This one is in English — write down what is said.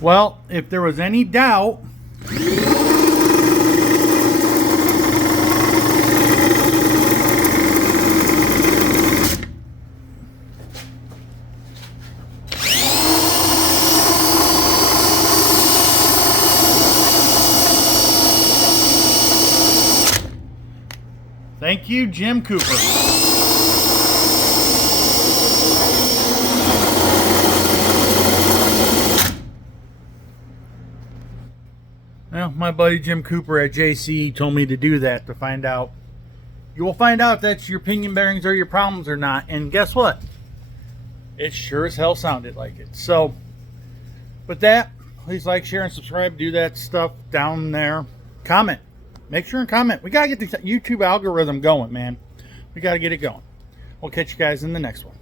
Well, if there was any doubt, thank you, Jim Cooper. Well, my buddy Jim Cooper at JC told me to do that to find out. You will find out that your pinion bearings are your problems or not. And guess what? It sure as hell sounded like it. So, with that, please like, share, and subscribe. Do that stuff down there. Comment. Make sure and comment. We got to get the YouTube algorithm going, man. We got to get it going. We'll catch you guys in the next one.